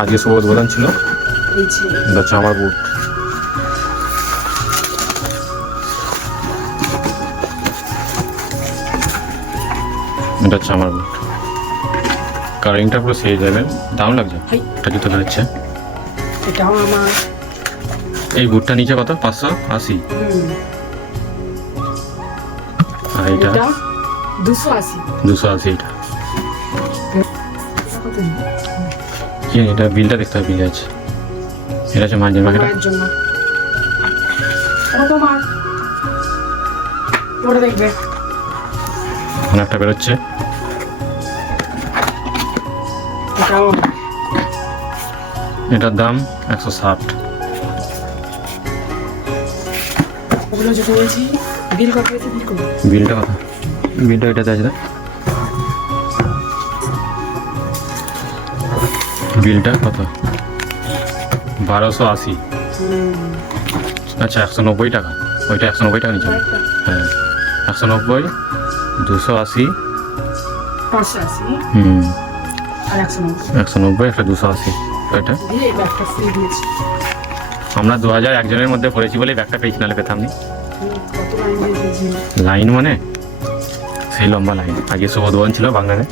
আজকে শুভ উদ্বোধন ছিল। এটা হচ্ছে আমার বুট। এটা হচ্ছে আমার বুট। কালারিংটা পুরো সেই যাবে, দাম লাগছে। এটা জুতো বেরোচ্ছে। এটাও আমার। এই বুটটা নিচে কত? 580। আর এটা 280। 280। এটা কি এটা? বিলটা দেখতে হবে, বিল আছে। এটা হচ্ছে মার্জিন মার্কেট জন্য। এটা তোমার। ওটা দেখবে। এখন একটা বেরোচ্ছে। এটাও। এটার দাম 160। ওগুলো যেটা বলছি বিল কত হয়েছে? বিল কত? বিলটা কত? বিলটা এটাতে আছে না? বিলটা কত? 1280। আচ্ছা 190 টাকা। ওইটা 190 টাকা নিচ্ছে। হ্যাঁ 190, 280। 580 আর 190 একটা 280। ওইটা দিয়ে এই ব্যাগটা ফ্রি দিয়েছি। আমরা 2001 জনের মধ্যে পড়েছি বলে ব্যাগটা পেয়েছি, নাহলে পেতাম নি। কত লাইন দিয়েছি? লাইন মানে সেই লম্বা লাইন। আগে শুভ উদ্বোধন ছিল বাংলায়।